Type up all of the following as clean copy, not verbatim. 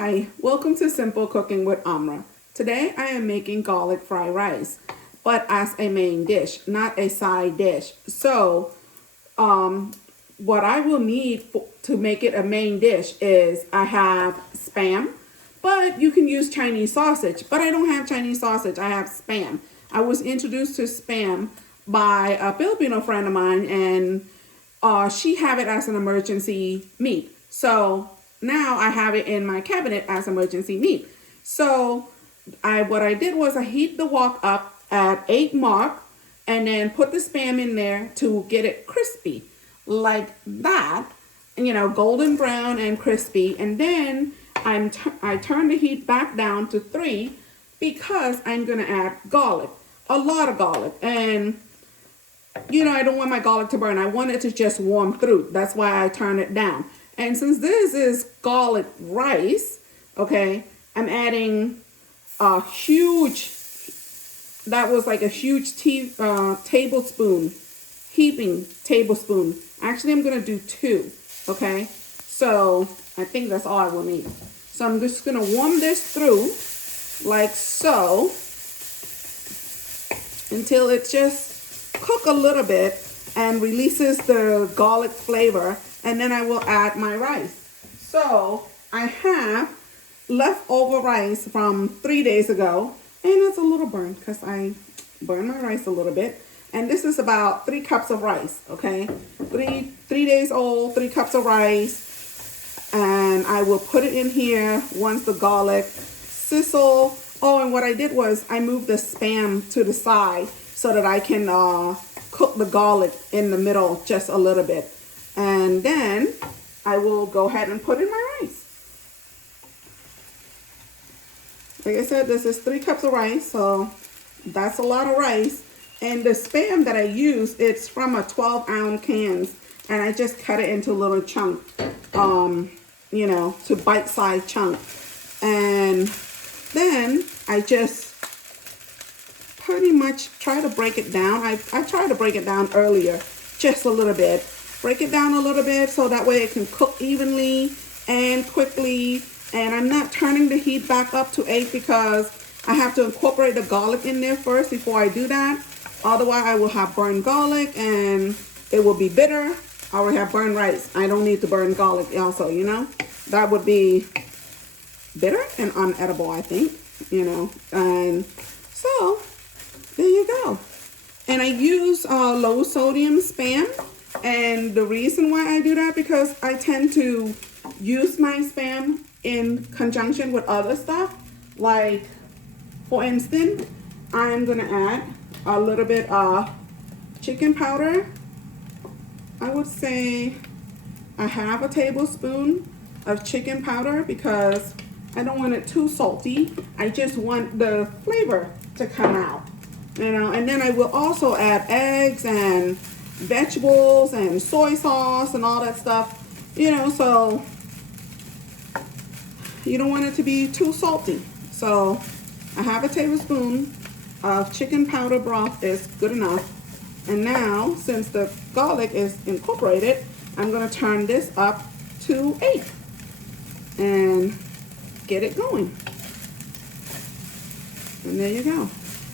Hi, welcome to Simple Cooking with Amra. Today I am making garlic fried rice, but as a main dish, not a side dish. So, what I will need to make it a main dish is I have Spam, but you can use Chinese sausage, but I don't have Chinese sausage, I have Spam. I was introduced to Spam by a Filipino friend of mine, and she had it as an emergency meat. So now I have it in my cabinet as emergency meat. So what I did was I heat the wok up at 8 mark and then put the Spam in there to get it crispy like that, golden brown and crispy. And then I turn the heat back down to 3 because I'm gonna add garlic, a lot of garlic. And I don't want my garlic to burn. I want it to just warm through. That's why I turn it down. And since this is garlic rice, okay, I'm adding a huge, that was like a huge tablespoon, heaping tablespoon. Actually, I'm going to do 2, okay? So I think that's all I will need. So I'm just going to warm this through like so until it just cook a little bit and releases the garlic flavor. And then I will add my rice. So I have leftover rice from 3 days ago, and it's a little burnt because I burned my rice a little bit. And this is about 3 cups of rice, okay? Three days old, 3 cups of rice. And I will put it in here once the garlic sizzle. Oh, and what I did was I moved the Spam to the side so that I can cook the garlic in the middle just a little bit. And then I will go ahead and put in my rice. Like I said, this is 3 cups of rice, so that's a lot of rice. And the Spam that I use, it's from a 12-ounce cans, and I just cut it into little chunk, to bite-sized chunk. And then I just pretty much try to break it down. I tried to break it down earlier, just a little bit. Break it down a little bit so that way it can cook evenly and quickly. And I'm not turning the heat back up to 8 because I have to incorporate the garlic in there first before I do that. Otherwise, I will have burnt garlic and it will be bitter. I will have burnt rice. I don't need to burn garlic also, That would be bitter and unedible, I think, And so, there you go. And I use low sodium Spam. And the reason why I do that, because I tend to use my Spam in conjunction with other stuff. Like, for instance, I'm going to add a little bit of chicken powder. I would say I have a tablespoon of chicken powder because I don't want it too salty. I just want the flavor to come out, And then I will also add eggs and vegetables and soy sauce and all that stuff, so you don't want it to be too salty. So I have a tablespoon of chicken powder broth is good enough. And now, since the garlic is incorporated, I'm going to turn this up to 8 and get it going. And there you go.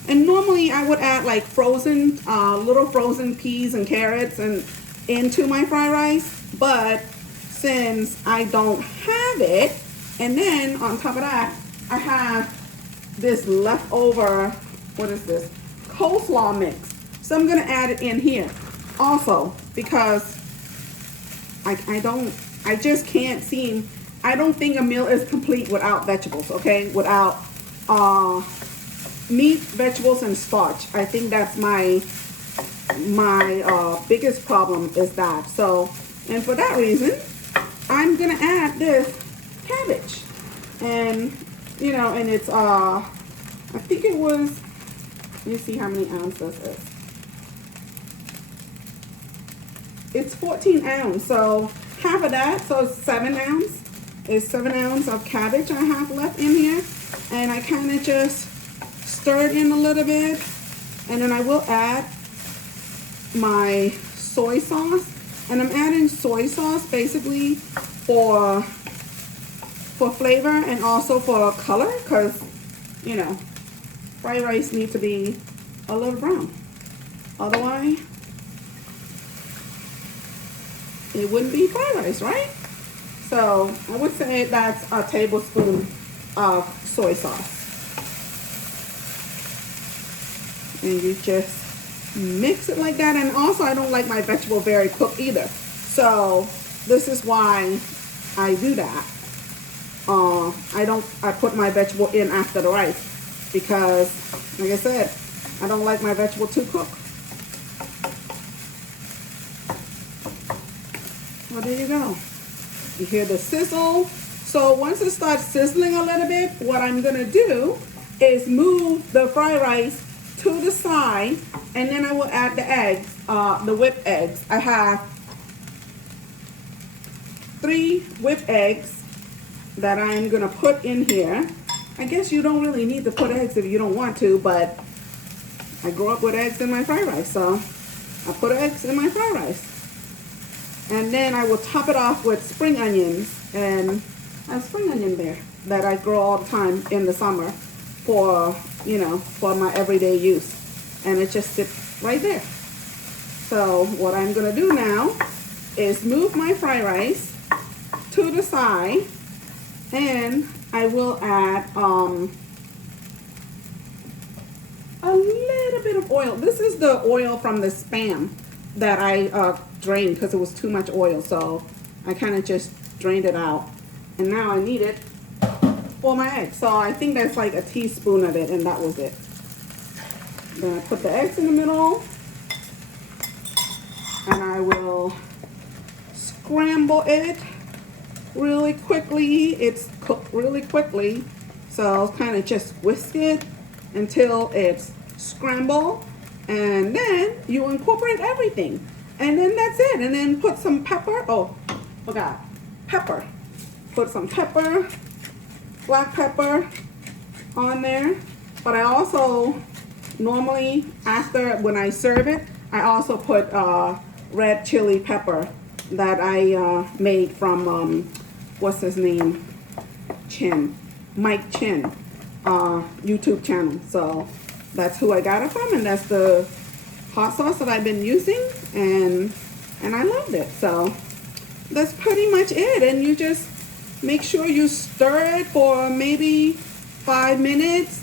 And normally I would add like little frozen peas and carrots into my fried rice. But since I don't have it, and then on top of that, I have this leftover, what is this? Coleslaw mix. So I'm gonna add it in here also because I just can't seem, I don't think a meal is complete without vegetables, okay? Without, meat, vegetables, and starch. I think that's my biggest problem is that. So, and for that reason, I'm gonna add this cabbage, and and it's I think it was. Let me see how many ounces this is. It's 14 ounce, so half of that, so 7 ounce is 7 ounce of cabbage I have left in here, and I kind of just stir it in a little bit, and then I will add my soy sauce. And I'm adding soy sauce basically for for flavor and also for color, because, you know, fried rice needs to be a little brown. Otherwise, it wouldn't be fried rice, right? So I would say that's a tablespoon of soy sauce. And you just mix it like that. And also, I don't like my vegetable very cooked either. So this is why I do that. I put my vegetable in after the rice because, like I said, I don't like my vegetable too cooked. Well, there you go. You hear the sizzle. So once it starts sizzling a little bit, what I'm gonna do is move the fried rice to the side, and then I will add the eggs, the whipped eggs. I have 3 whipped eggs that I'm gonna put in here. I guess you don't really need to put eggs if you don't want to, but I grew up with eggs in my fried rice, so I put eggs in my fried rice. And then I will top it off with spring onions, and I have spring onion there that I grow all the time in the summer for, you know, for my everyday use. And it just sits right there. So what I'm gonna do now is move my fried rice to the side, and I will add a little bit of oil. This is the oil from the Spam that I drained because it was too much oil, so I kind of just drained it out. And now I need it for my eggs. So I think that's like a teaspoon of it, and that was it. Then I put the eggs in the middle, and I will scramble it really quickly. It's cooked really quickly, so kind of just whisk it until it's scrambled, and then you incorporate everything, and then that's it. And then put some pepper. Oh, forgot pepper. Put some pepper, black pepper on there. But I also normally, after when I serve it, I also put red chili pepper that I made from what's his name, Mike Chin YouTube channel. So that's who I got it from, and that's the hot sauce that I've been using, and I loved it. So that's pretty much it. And you just make sure you stir it for maybe 5 minutes,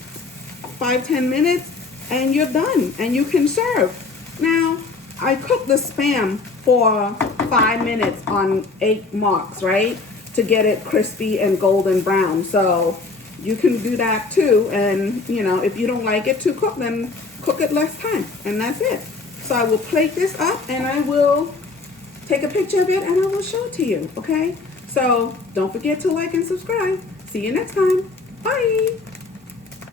5-10 minutes, and you're done, and you can serve. Now, I cooked the Spam for 5 minutes on 8 marks, right? To get it crispy and golden brown. So you can do that too. And you know, if you don't like it too cooked, then cook it less time, and that's it. So I will plate this up, and I will take a picture of it, and I will show it to you, okay? So don't forget to like and subscribe. See you next time. Bye.